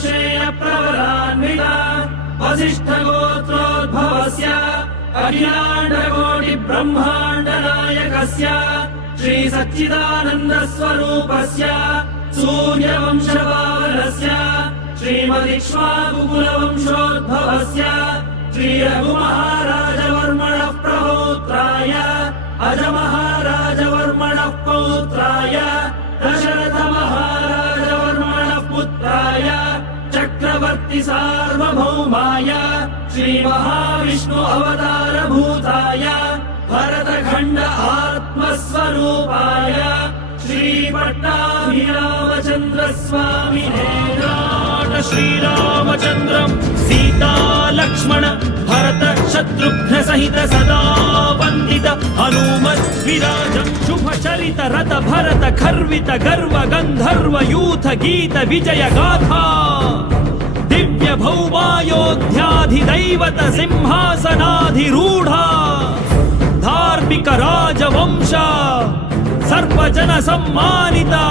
कौशेय प्रवरान्विता वसिष्ठगोत्रोद्भवस्य अखिलाण्डकोटि ब्रह्माण्ड नायकस्य श्री सच्चिदानन्द स्वरूपस्य सूर्यवंशपावनस्य श्रीमदिक्ष्वाकुकुलवंशोद्भवस्य श्री रघुमहाराजवर्मणः प्रपौत्राय अजमहाराजवर्मणः पौत्राय दशरथमहाराजवर्मणः पुत्राय चक्रवर्ति सार्वभौमाय श्री महाविष्णु अवतार भूताय भरतखण्ड आत्मस्वरूपाय श्री पट्टाभिरामचन्द्र स्वामिने श्रीरामचन्द्रं सीता लक्ष्मण भरत शत्रुघ्न सहित सदा वन्दित हनुमत् विराजं शुभ चरित रथ भरत खर्वित गर्व गन्धर्व यूथ गीत विजय गाथा दिव्य भौमायोध्याधिदैवत सिंहासनाधिरूढा धार्मिक राजवंश सर्वजन सम्मानिता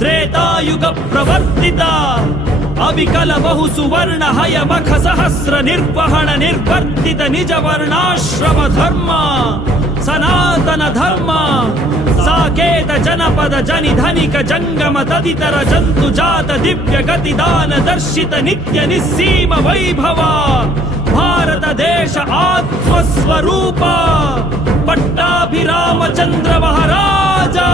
त्रेतायुग प्रवर्तिता अविकल बहु सुवर्ण हय मख सहस्र निर्वहण निर्वर्तित निज वर्णाश्रम धर्म सनातन धर्म साकेत जनपद जनि धनिक जंगम तदितर जंतु जात दिव्य गति दान दर्शित नित्य निस्सीम वैभव भारत देश आत्मस्वरूप पट्टाभिरामचंद्र महाराजा।